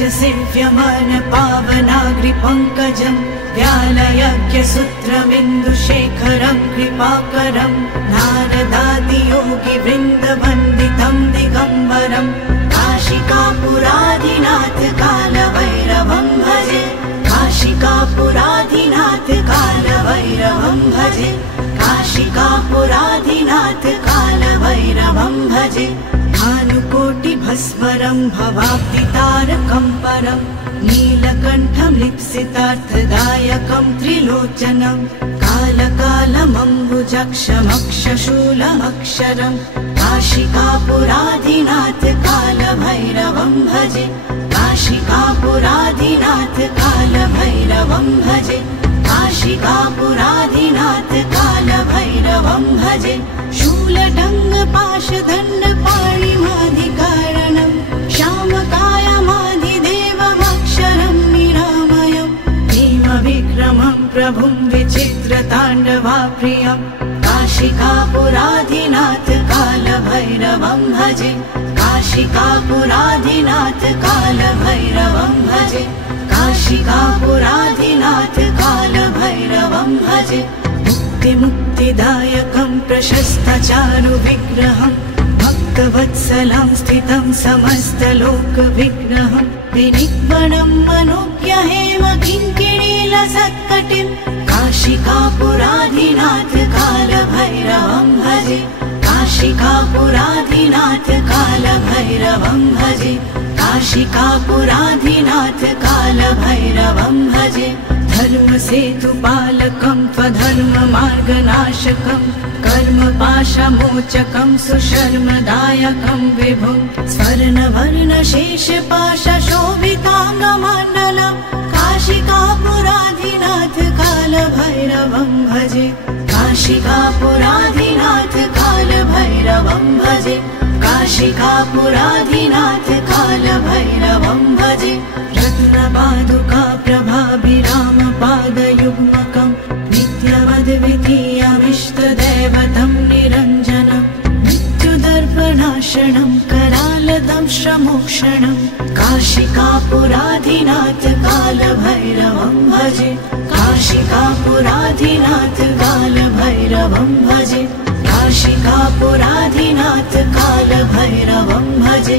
सेव्यमान पावनाग्रिपङ्कजं व्यालयज्ञसूत्रमिन्दुशेखरं कृपाकरं नारदादियोगिवृन्दवन्दितं दिगम्बरं काशिकापुराधिनाथ कालभैरवं भजे काशिकापुराधिनाथ कालभैरवं भजे काशिकापुराधिनाथ कालभैरवं भजे भानुकोटिभस्वरं भवाब्दितारकं परं नीलकण्ठं लिप्सितार्थदायकं त्रिलोचनं कालकालमम्बुजक्षमक्षशूलमक्षरं काशिकापुराधिनाथ कालभैरवं भजे काशिकापुराधिनाथ कालभैरवं भजे काशिकापुराधिनाथ कालभैरवं भजे शूलडङ्गपाशदण्डपाणिमाधिकारणं श्यामकायमाधिदेवमक्षरं निरामयं भीमविक्रमं प्रभुं विचित्रताण्डवाप्रियं काशिकापुराधिनाथ कालभैरवं भजे काशिकापुराधिनाथ कालभैरवं भजे काशिकापुराधिनाथ कालभैरवं भजे मुक्तिदायकं प्रशस्तचारुविग्रहं भक्तवत्सलं स्थितं समस्तलोकविग्रहं विनिग्मनं मनोज्ञहेम किङ्किणीलसत्कटिं काशिकापुराधिनाथ कालभैरवं भजे काशिकापुराधिनाथ कालभैरवं भजे काशिकापुराधिनाथ कालभैरवं भजे धर्मसेतुपालकं त्वधर्ममार्गनाशकं कर्मपाशमोचकं सुशर्मदायकं विभुं स्वर्णवर्णशेषपाशशोभिताङ्गमण्डलं काशिकापुराधिनाथ कालभैरवं भजे काशिकापुराधिनाथ कालभैरवं भजे काशिकापुराधिनाथ कालभैरवं भजे रत्नपादुका प्रभाभिरामपादयुग्मकं नित्यमद्वितीयमिष्टदैवतं निरञ्जनं मृत्युदर्पणाशनं करालदंश्रमोक्षणं काशिकापुराधिनाथ कालभैरवं भजे काशिकापुराधिनाथ कालभैरवं भजे काशिकापुराधिनाथ कालभैरवं भजे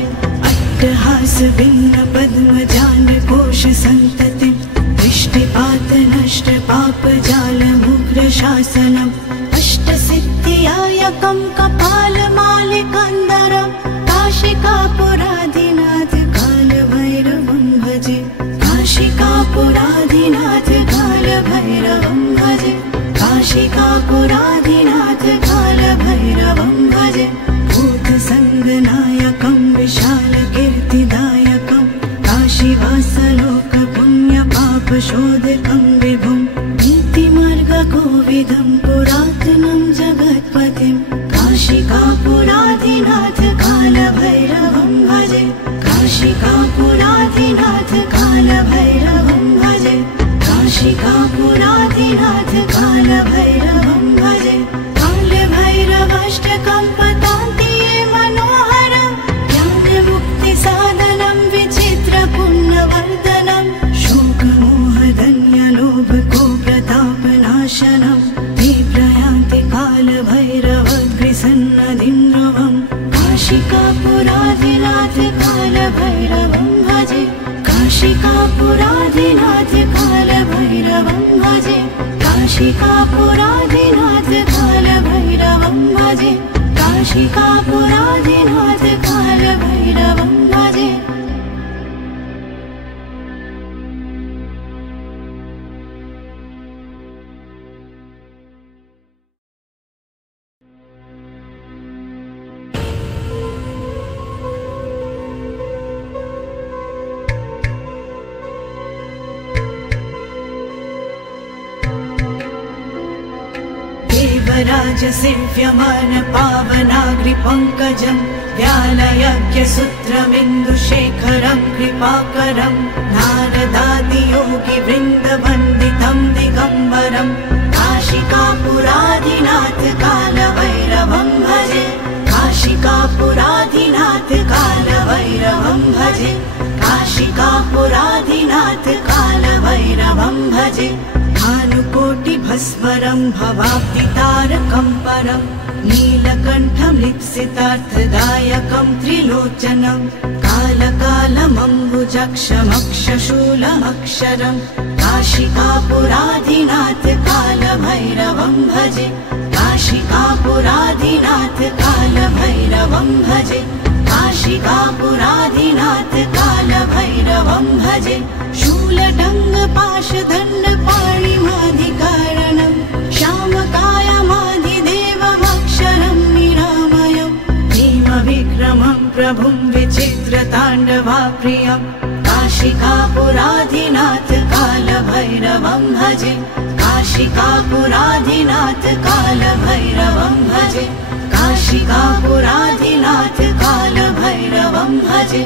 अट्टहासभिन्नपद्मजालकोशसन्ततिं दृष्टिपातनष्टपापजालमुग्रशासनम् अष्टसिद्धिदायकं कपालमालिकन्दरं काशिकापुराधिनाथ कालभैरवं भजे काशिकापुराधिनाथ कालभैरवं भजे काशिकापुराधिनाथ कालभैरवं भजे भूतसङ्गनायकं विशालकीर्तिदायकं काशीवासलोकपुण्यपापशोधकं विभुं नीतिमार्गकोविदं पुरातनं जगत्पतिं काशिकापुराधिनाथ कालभैरवं भजे काशिकापुराधिनाथ कालभैरवं भजे काशिकापुराधिनाथ कालभैरवं भजे कालभैरवाष्टकं पतान्तिये मनोहरं ज्ञानमुक्तिसाधनं विचित्रपुण्यवर्धनं शोकमोहधन्यलोभकोप्रतापनाशनं तीव्रयान्ति कालभैरवद्विसन्नधिं ध्रुवं काशिकापुराधिनाथ कालभैरवं भजे काशिकापुराधिनाथ कालभैरवं भजे काशिकापुराधिनाथ कालभैरवं भजे काशिकापुराधिनाथ कालभैरवं भजे देवराजसेव्यमान पावनाग्रिपङ्कजं व्यालयज्ञसूत्रमिन्दुशेखरं कृपाकरं नारदादियोगिवृन्दवन्दितं दिगम्बरं काशिकापुराधिनाथ कालभैरवं भजे काशिकापुराधिनाथ कालभैरवं भजे काशिकापुराधिनाथ कालभैरवं भजे भानुकोटिभस्वरं भवाब्दितारकं परं नीलकण्ठमृत्सितार्थदायकं त्रिलोचनं कालकालमम्बुजक्षमक्षशूलमक्षरं काशिकापुराधिनाथ कालभैरवं भजे काशिकापुराधिनाथ कालभैरवं भजे काशिकापुराधिनाथ कालभैरवं भजे शूलटङ्गपाशदण्डपाणिमाधिकारणं श्यामकायमाधिदेवमक्षरं निरामयं भीमविक्रमं प्रभुं विचित्रताण्डवाप्रियं काशिकापुराधिनाथ कालभैरवं भजे काशिकापुराधिनाथ कालभैरवं भजे काशिकापुराधिनाथ कालभैरवं भजे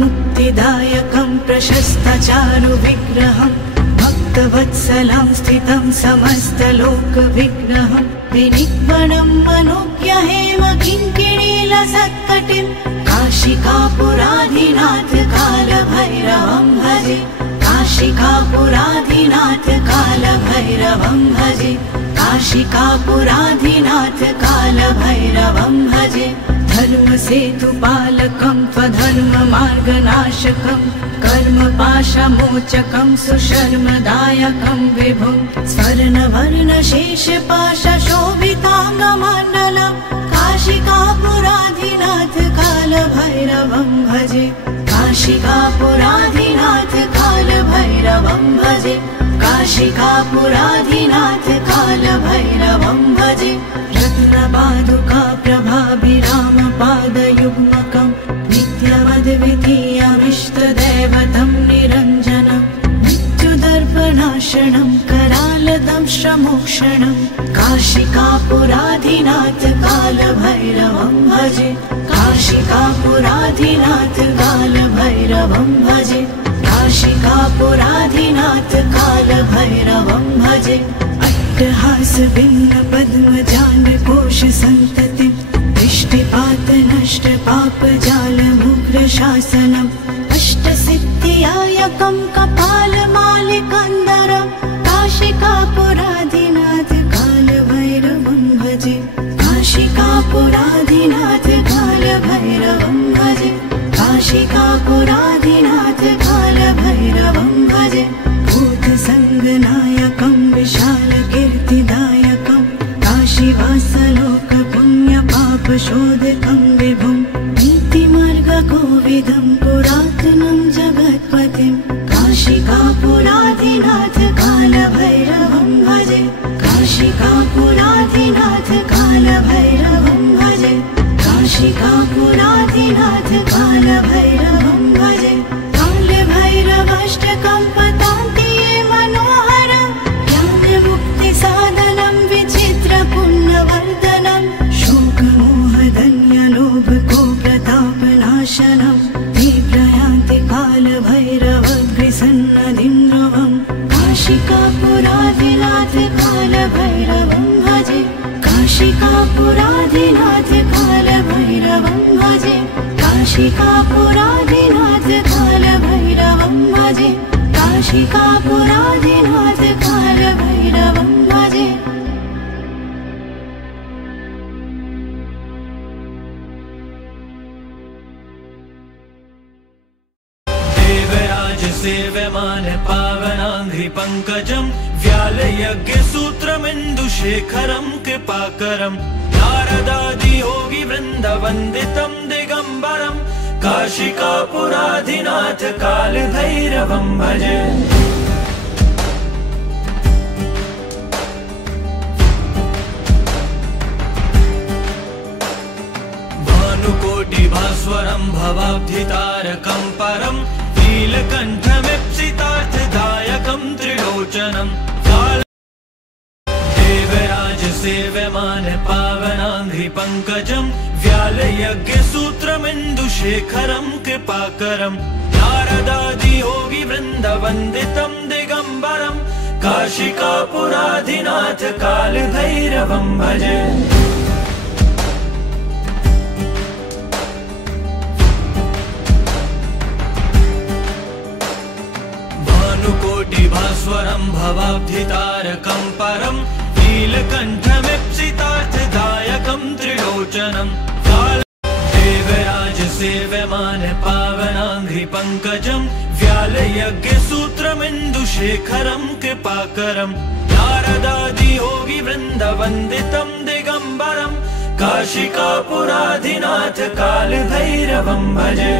मुक्तिदायकं प्रशस्तचारुविग्रहं भक्तवत्सलं स्थितं समस्तलोकविग्रहं विनिग्मनं मनोज्ञहेम किङ्किणीलसत्कटिं काशिकापुराधिनाथ कालभैरवं भजे काशिकापुराधिनाथ कालभैरवं भजे काशिकापुराधिनाथ कालभैरवं भजे धर्मसेतुपालकं त्वधर्ममार्गनाशकं कर्मपाशमोचकं सुशर्मदायकं विभुं स्वर्णवर्णशेषपाशशोभिताङ्गमण्डलं काशिकापुराधिनाथ कालभैरवं भजे काशिकापुराधिनाथ कालभैरवं भजे काशिकापुराधिनाथ कालभैरवं भजे रत्नपादुका प्रभाभिरामपादयुग्मकं नित्यमद्वितीयमिष्टदैवतं निरञ्जनं मृत्युदर्पणाशनं करालदंश्रमोक्षणं काशिकापुराधिनाथ कालभैरवं भजे काशिकापुराधिनाथ कालभैरवं भजे काशिकापुराधिनाथ कालभैरवं भजे अट्टहासभिन्नपद्मजालकोशसन्ततिं दृष्टिपातनष्टपापजालमुग्रशासनम् अष्टसिद्धिदायकं कपालमालिकन्दरं काशिकापुराधिनाथ कालभैरवं भजे काशिकापुराधिनाथ कालभैरवं भजे काशिकापुराधिनाथ कालभैरवं भजे भूतसङ्गनायकं विशालकीर्तिदायकं काशीवासलोकपुण्यपापशोधकं विभुं नीतिमार्गकोविदं पुरातनं जगत्पतिं काशिकापुराधिनाथ कालभैरवं भजे काशिकापुराधिनाथ कालभैरवं भजे काशिकापुराधिनाथ कालभैरवं भजे कालभैरवाष्टकं पतान्तिये मनोहरं ज्ञानमुक्तिसाधनं विचित्रपुण्यवर्धनं शोकमोहदन्यलोभकोप्रतापनाशनं तीव्रयान्ति कालभैरवद्विसन्नधिं ध्रुवं काशिकापुराधिनाथ कालभैरवं भजे काशिकापुराधिनाथ कालभैरवं भजे काशिकापुराधिनाथ कालभैरवं भजे काशिकापुराधिनाथ कालभैरवं भजे देवराज सेव्यमान पावनाङ्घ्रिपङ्कजं व्यालयज्ञसूत्रमिन्दुशेखरं कृपाकरं नारदादियोगिवृन्दवन्दितं दिगम्बरं काशिकापुराधिनाथ कालभैरवं भजे भानुकोटिभास्वरं भवाब्धितारकं परं नीलकण्ठमीप्सितार्थदायकं त्रिलोचनं देवराज सेव्यमान पावनाङ्घ्रिपङ्कजं व्यालयज्ञसूत्रमिन्दुशेखरं कृपाकरं नारदादियोगिवृन्दवन्दितं दिगम्बरं काशिकापुराधिनाथ कालभैरवं भजे शताब्धितारकं परं नीलकण्ठमीप्सितार्थदायकं त्रिलोचनम् देवराज सेव्यमान पावनाङ्घ्रिपङ्कजं व्यालयज्ञसूत्रमिन्दुशेखरं कृपाकरं नारदादियोगिवृन्दवन्दितं दिगम्बरं काशिकापुराधिनाथ कालभैरवं भजे।